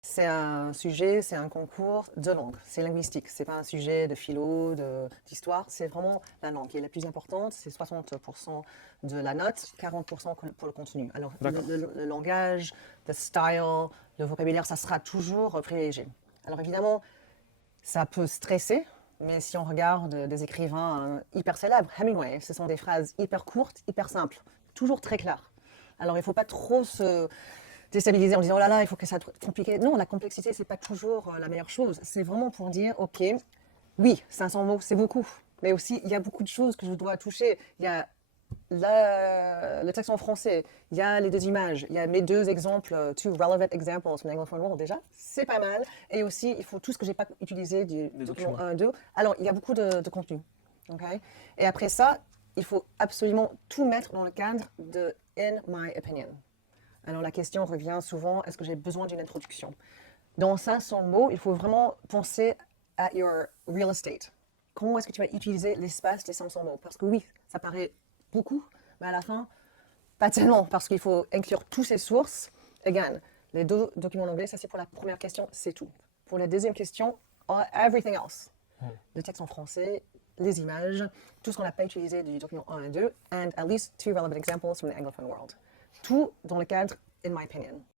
C'est un sujet, c'est un concours de langue, c'est linguistique, c'est pas un sujet de philo, d'histoire, c'est vraiment la langue qui est la plus importante, c'est 60% de la note, 40% pour le contenu. Alors D'accord. le langage, le style, le vocabulaire, ça sera toujours privilégié. Alors évidemment, ça peut stresser, mais si on regarde des écrivains hyper célèbres, Hemingway, ce sont des phrases hyper courtes, hyper simples, toujours très claires. Alors il ne faut pas trop se déstabiliser en disant oh là là, il faut que ça soit compliqué. Non, la complexité, c'est pas toujours la meilleure chose. C'est vraiment pour dire ok, oui, 500 mots, c'est beaucoup. Mais aussi, il y a beaucoup de choses que je dois toucher. Il y a le texte en français, il y a les deux images, il y a mes deux exemples, two relevant examples from the Anglophone world déjà, c'est pas mal. Et aussi, il faut tout ce que j'ai pas utilisé du Les document documents. 1 et 2. Alors, il y a beaucoup de contenu. Ok. Et après ça, il faut absolument tout mettre dans le cadre de in my opinion. Alors la question revient souvent, est-ce que j'ai besoin d'une introduction? Dans 500 mots, il faut vraiment penser à your real estate. Comment est-ce que tu vas utiliser l'espace des 500 mots? Parce que oui, ça paraît beaucoup, mais à la fin, pas tellement, parce qu'il faut inclure toutes ces sources. Again, les deux documents en anglais, ça c'est pour la première question, c'est tout. Pour la deuxième question, everything else. Le texte en français, les images, tout ce qu'on n'a pas utilisé du document 1 et 2, and at least two relevant examples from the Anglophone world. Tout dans le cadre, in my opinion.